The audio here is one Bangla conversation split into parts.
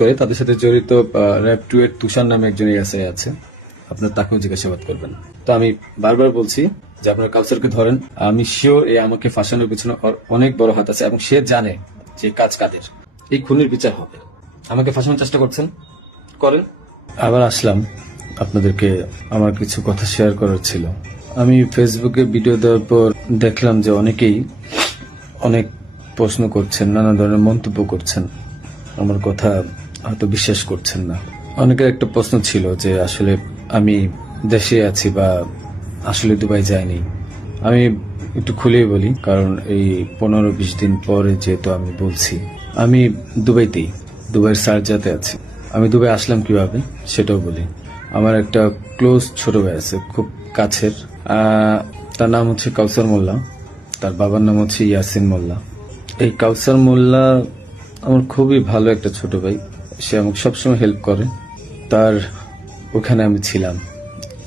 করে তাদের সাথে জড়িত র্যাব 2 এর তুষার নামে একজন এসআই আছে, আপনার তাকেও জিজ্ঞাসাবাদ করবেন। তো আমি বারবার বলছি যে আপনার কাউসারকে ধরেন, আমি শিওর এ আমাকে ফাঁসানোর পিছনে ওর অনেক বড় হাত আছে এবং সে জানে যে কাজ কাদের। এই খুনির বিচার হবে। আমাকে ফাঁসানোর চেষ্টা করছেন, করেন। আবার আসলাম, আপনাদেরকে আমার কিছু কথা শেয়ার করার ছিল। আমি ফেসবুকে ভিডিও দেওয়ার পর দেখলাম যে অনেকেই অনেক প্রশ্ন করছেন, নানা ধরনের মন্তব্য করছেন, আমার কথা হয়তো বিশ্বাস করছেন না। অনেকের একটা প্রশ্ন ছিল যে আসলে আমি দেশে আছি বা আসলে দুবাই যাইনি। আমি একটু খুলেই বলি, কারণ এই 15-20 দিন পরে যেহেতু আমি বলছি, আমি দুবাইতেই, দুবাইয়ের শারজাতে আছি। আমি দুবাই আসলাম কিভাবে সেটাও বলি। আমার একটা ক্লোজ ছোট ভাই আছে, খুব কাছের। তার নাম হচ্ছে কাউসার মোল্লা, তার বাবার নাম হচ্ছে ইয়াসিন মোল্লা। এই কাউসার মোল্লা আমার খুবই ভালো একটা ছোট ভাই, সে আমাকে সবসময় হেল্প করে। তার ওখানে আমি ছিলাম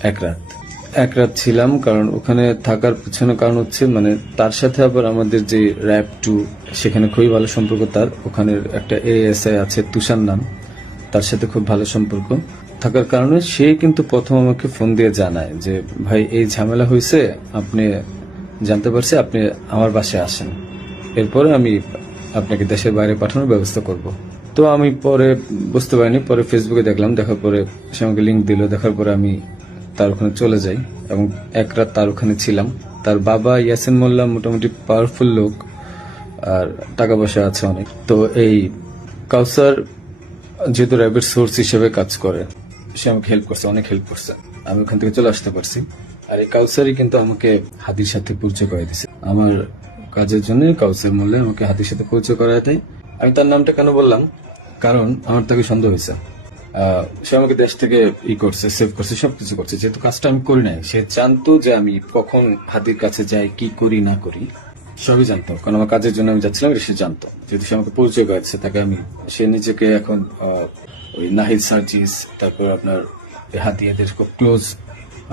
এক রাত ছিলাম, কারণ ওখানে থাকার পিছনে কারণ হচ্ছে মানে তার সাথে আবার আমাদের যে র্যাব 2 সেখানে খুবই ভালো সম্পর্ক। তার ওখানের একটা এএসআই আছে তুষার নাম, তার সাথে খুব ভালো সম্পর্ক থাকার কারণে সে কিন্তু প্রথম আমাকে ফোন দিয়ে জানায় যে ভাই এই ঝামেলা হয়েছে, আপনি জানতে পারছি, আপনি আমার বাসায় আসেন, এরপরে আমি আপনাকে দেশের বাইরে পাঠানোর ব্যবস্থা করব। তো আমি পরে বুঝতে পারিনি, পরে ফেসবুকে দেখলাম, দেখার পরে সে আমাকে লিঙ্ক দিল, দেখার পরে আমি তার ওখানে চলে যাই এবং এক রাত তার ওখানে ছিলাম। তার বাবা ইয়াসিন মোল্লা মোটামুটি পাওয়ারফুল লোক আর টাকা পয়সা আছে অনেক। তো এই কাউসার যেহেতু র্যাবের সোর্স হিসেবে কাজ করে, সে আমাকে হেল্প করছে, অনেক হেল্প করছে, আমি ওখান থেকে চলে আসতে পারছি। আর এই কাউসারই কিন্তু আমাকে হাদির সাথে পরিচয় করে দিছে। আমার কাজের জন্য কাউসার মোল্লা আমাকে হাদির সাথে পরিচয় করায় দেয়। আমি তার নামটা কেন বললাম, কারণ আমার তাকে সন্দেহ হয়েছে। সে আমাকে দেশ থেকে করছে, সেভ করছে, সবকিছু করছে। যেহেতু কাজটা আমি করি নাই, সে জানতো যে আমি কখন হাদির কাছে যাই, কি করি না করি, সবই জানতো। কারণ আমার কাজের জন্য আমি যাচ্ছিলাম, সে জানতো। যেহেতু সে আমাকে পরিচয় করেছে, তাকে আমি, সে নিজেকে এখন ওই নাহিদ সার্জিস, তারপর আপনার হাদি, এদের খুব ক্লোজ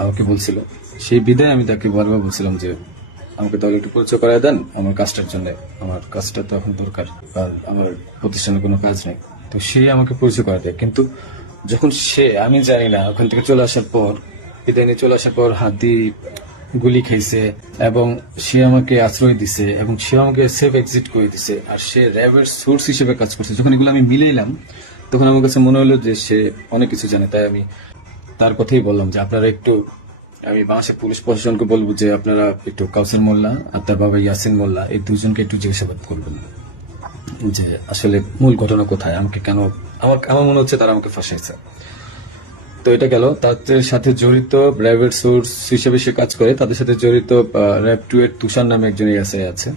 আমাকে বলছিল। সেই বিদায় আমি তাকে বারবার বলছিলাম যে আমাকে তাহলে একটু পরিচয় করায় দেন আমার কাজটার জন্য, আমার কাজটা তো এখন দরকার, আর আমার প্রতিষ্ঠানে কোনো কাজ নেই। তো সে আমাকে পরিচয় করা দেয়, কিন্তু যখন সে, আমি জানি না, ওখান থেকে চলে আসার পর, বিদায় নিয়ে চলে আসার পর হাদি গুলি খাইছে এবং সে আমাকে আশ্রয় দিছে এবং সে আমাকে সেফ এক্সিট করে দিছে। আর সে র্যাবের সোর্স হিসেবে কাজ করছে। যখন এগুলো আমি মিলাইলাম, তখন আমার কাছে মনে হলো যে সে অনেক কিছু জানে। তাই আমি তার কথাই বললাম যে আপনারা একটু, আমি বাংলাদেশের পুলিশ প্রশাসনকে বলবো যে আপনারা একটু কাউসার মোল্লা আর তার বাবা ইয়াসিন মোল্লা, এই দুজনকে একটু জিজ্ঞাসাবাদ করবেন যে আসলে মূল ঘটনা কোথায়, আমাকে কেন, আমার মনে হচ্ছে তারা আমাকে ফাঁসাইছে। তো এটা গেল। তাদের সাথে জড়িত র্যাবের সোর্স হিসেবে সে কাজ করে, তাদের সাথে জড়িত র্যাব 2 এর তুষার নামে একজন এসআই আছে,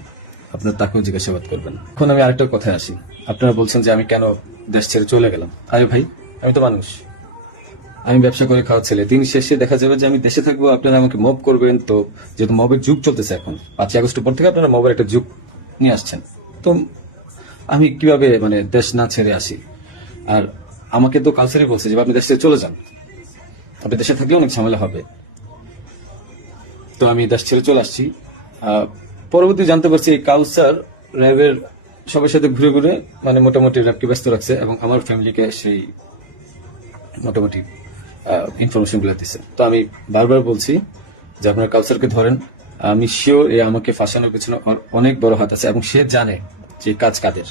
আপনার তাকেও জিজ্ঞাসাবাদ করবেন। এখন আমি আরেকটা কথায় আসি। আপনারা বলছেন যে আমি কেন দেশ ছেড়ে চলে গেলাম। আরে ভাই, আমি তো মানুষ, আমি ব্যবসা করে খাওয়া ছেলে। দিন শেষে দেখা যাবে যে আমি দেশে থাকবো, আপনারা আমাকে মব করবেন। তো যেহেতু মবের যুগ চলতেছে এখন, 5ই আগস্টের পর থেকে আপনারা মবের একটা যুগ নিয়ে আসছেন, তো আমি কিভাবে মানে দেশ না ছেড়ে আসি? আর আমাকে তো কালচারই বলছে যে আপনি দেশ ছেড়ে চলে যান, আপনি দেশে থাকলে অনেক ঝামেলা হবে। তো আমি দেশ ছেড়ে চলে আসছি। পরবর্তী জানতে পারছি এই কাউসার র্যাবের সবার সাথে ঘুরে ঘুরে মানে মোটামুটি র্যাবকে ব্যস্ত রাখছে এবং আমার ফ্যামিলিকে সেই মোটামুটি ইনফরমেশন গুলো দিচ্ছে। তো আমি বারবার বলছি যে আপনার কাউসারকে ধরেন, আমি শিওর এ আমাকে ফাঁসানোর পিছনে অনেক বড় হাত আছে এবং সে জানে যে কাজ কাদের।